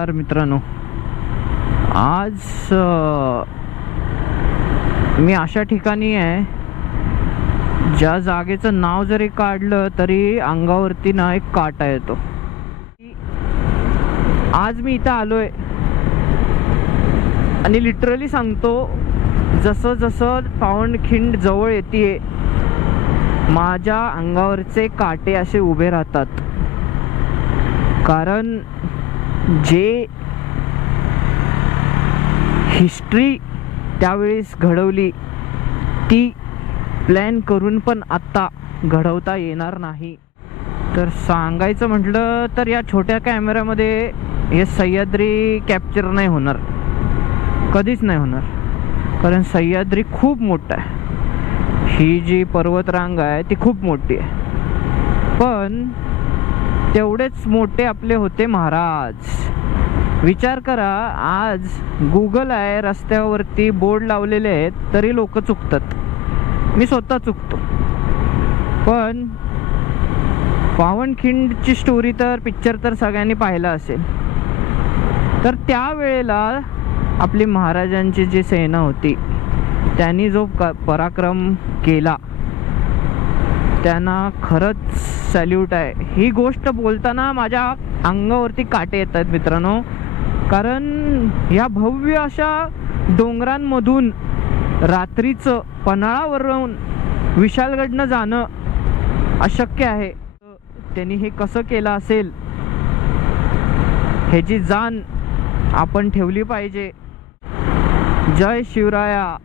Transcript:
नमस्कार मित्रांनो, आज मी अशा ठिकाणी आहे ज्या जागेचं नाव जरी काढलं तरी अंगावरती ना एक काटा येतो. आज मी इथं आलोय आणि लिटरली सांगतो, जसं जसं पावनखिंड जवळ येते माझ्या अंगावरचे काटे असे उभे राहतात. कारण जे हिस्ट्री त्यावेळेस घडवली ती प्लॅन करून पण आत्ता घडवता येणार नाही. तर सांगायचं म्हटलं तर या छोट्या कॅमेऱ्यामध्ये हे सह्याद्री कॅप्चर नाही होणार, कधीच नाही होणार. कारण सह्याद्री खूप मोठा आहे, ही जी पर्वतरांग आहे ती खूप मोठी आहे. पण तेवढेच मोठे आपले होते महाराज. विचार करा, आज गुगल आहे, रस्त्यावरती बोर्ड लावलेले आहेत तरी लोक चुकतात. मी स्वतः चुकतो. पण पावनखिंडची स्टोरी तर पिक्चर तर सगळ्यांनी पाहिला असेल. तर त्यावेळेला आपली महाराजांची जी सेना होती त्यांनी जो पराक्रम केला त्यांना खरंच सॅल्यूट आहे. ही गोष्ट बोलताना माझ्या अंगावरती काटे येत आहेत मित्रांनो. कारण या भव्य अशा डोंगरांमधून रात्रीचं पन्हाळावरून विशालगडनं जाणं अशक्य आहे. त्यांनी हे कसं केलं असेल ह्याची जाण आपण ठेवली पाहिजे. जय शिवराया.